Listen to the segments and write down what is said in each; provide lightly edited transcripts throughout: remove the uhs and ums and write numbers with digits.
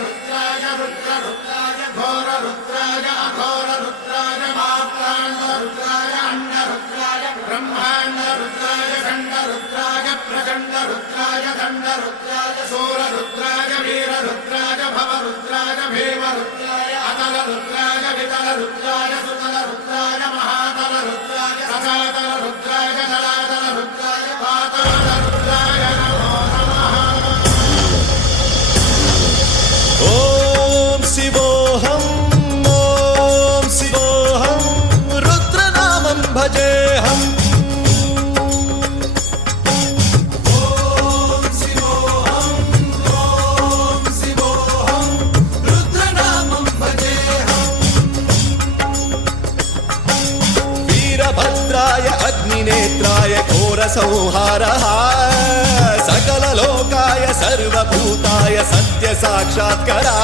रुद्राय रुद्ररुद्राय घोररुद्राय अघोररुद्राय मात्राण्डरुद्राय अण्डरुद्राय ब्रह्माण्डरुद्राय खण्डरुद्राय प्रचण्डरुद्राय दण्डरुद्राय शूररुद्राय वीररुद्राय भवरुद्राय भीमरुद्राय अतलरुद्राय वितलरुद्राय सुतलरुद्राय महातलरुद्राय सकातलरुद्राय जलातलरुद्राय पातालरुद्राय नमो नमः। ओम शिवोऽहं रुद्रनामं भजेऽहम्। वीरभद्राय अग्निनेत्राय घोरसंहारः सकललोकाय सर्वभूताय सत्यसाक्षात्करा।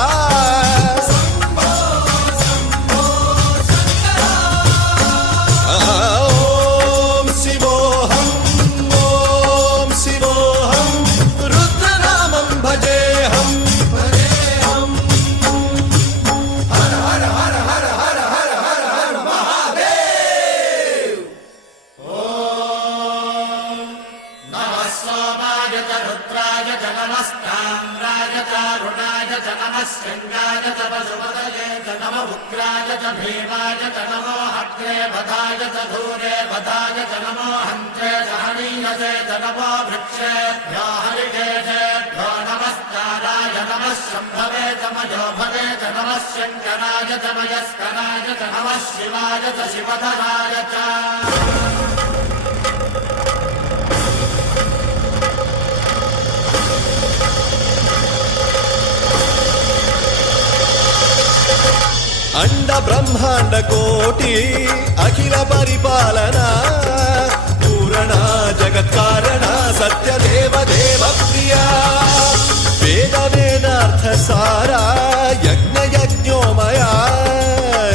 ॐ शिवोऽहं रुद्रनामं भजेऽहम्। हर हर हर हर हर हर हर हर महादेव। नमः सोमाय च रुद्राय च नमस्ताम्राय च अरुणाय च नमः शृङ्गाय च पशुपतये च नमः उग्राय च भीमाय च नमो हग्रे वधाय च धूरे वधाय च नमो हन्त्रे च हनीयसे च नमो वृक्षेभ्यो हरिकेशेभ्यो नमस्काराय नमः शम्भवे च मयोभवे च नमः शङ्कराय च मयस्कराय च नमः शिवाय च शिवधराय च। अंड ब्रह्मांड कोटि अखिल परिपालना पूरणा जगत्कारणा सत्यदेव देव प्रिया वेद वेदार्थ सारा यज्ञ यज्ञोमया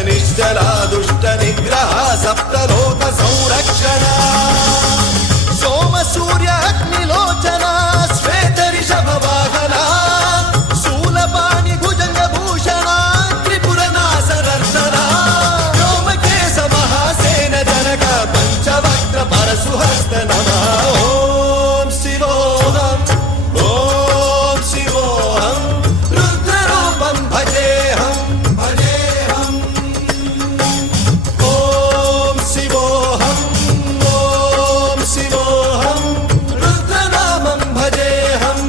निश्चला दुष्ट निग्रह सप्तलोक संरक्षणा सोम सूर्य अग्निलोचना श्वेत ऋषभ वाहना शूलपाणि भुजंग भूषणा पंचवक्त्र परशुहस्त नमः। ओम शिवोऽहं रुद्ररूपं भजेऽहम्। ओम शिवोऽहं रुद्रनामं भजेऽहम्।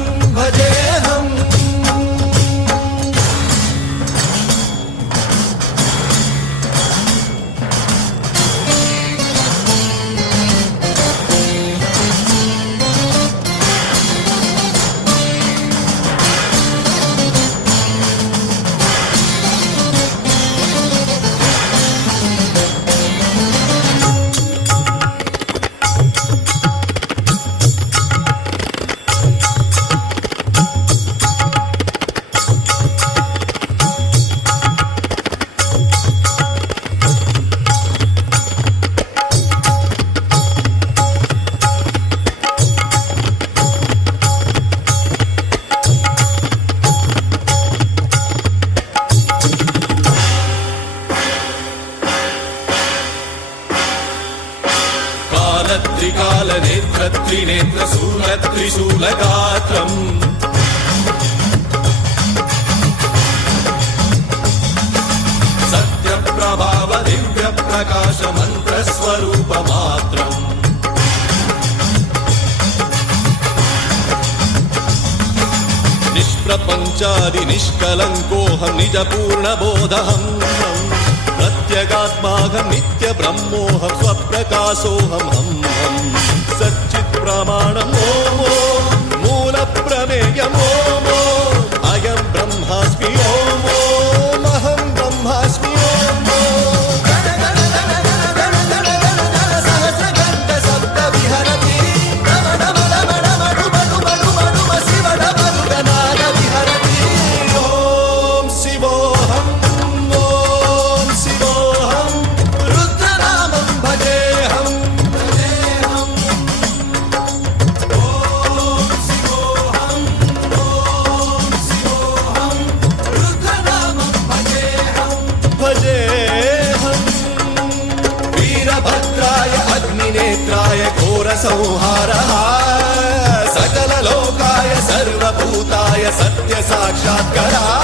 त्रिकालनेत्र त्रिनेत्र शूल त्रिशूलगात्रम् सत्यप्रभाव दिव्य प्रकाश मंत्र स्वरूप मात्रम् निष्प्रपंचादि निष्कलंकोऽहं निज पूर्ण बोधहम् प्रत्यगात्माहं नित्य ब्रह्मोऽहं स्वप्रकाशोऽहं सच्चित् प्रमाणम् ओम मूल प्रमेयम् ओम अयं ब्रह्मास्मि ओम अहं ब्रह्मास्मि ओम सहस्रघण्ट शब्द विहरति शिव डमरुगनाद विहरति। ओम शिवोऽहं रुद्रनामं भजेऽहम्। ओम शिवोऽहं संहारः सकललोकाय सर्वभूताय सत्य साक्षात्कारः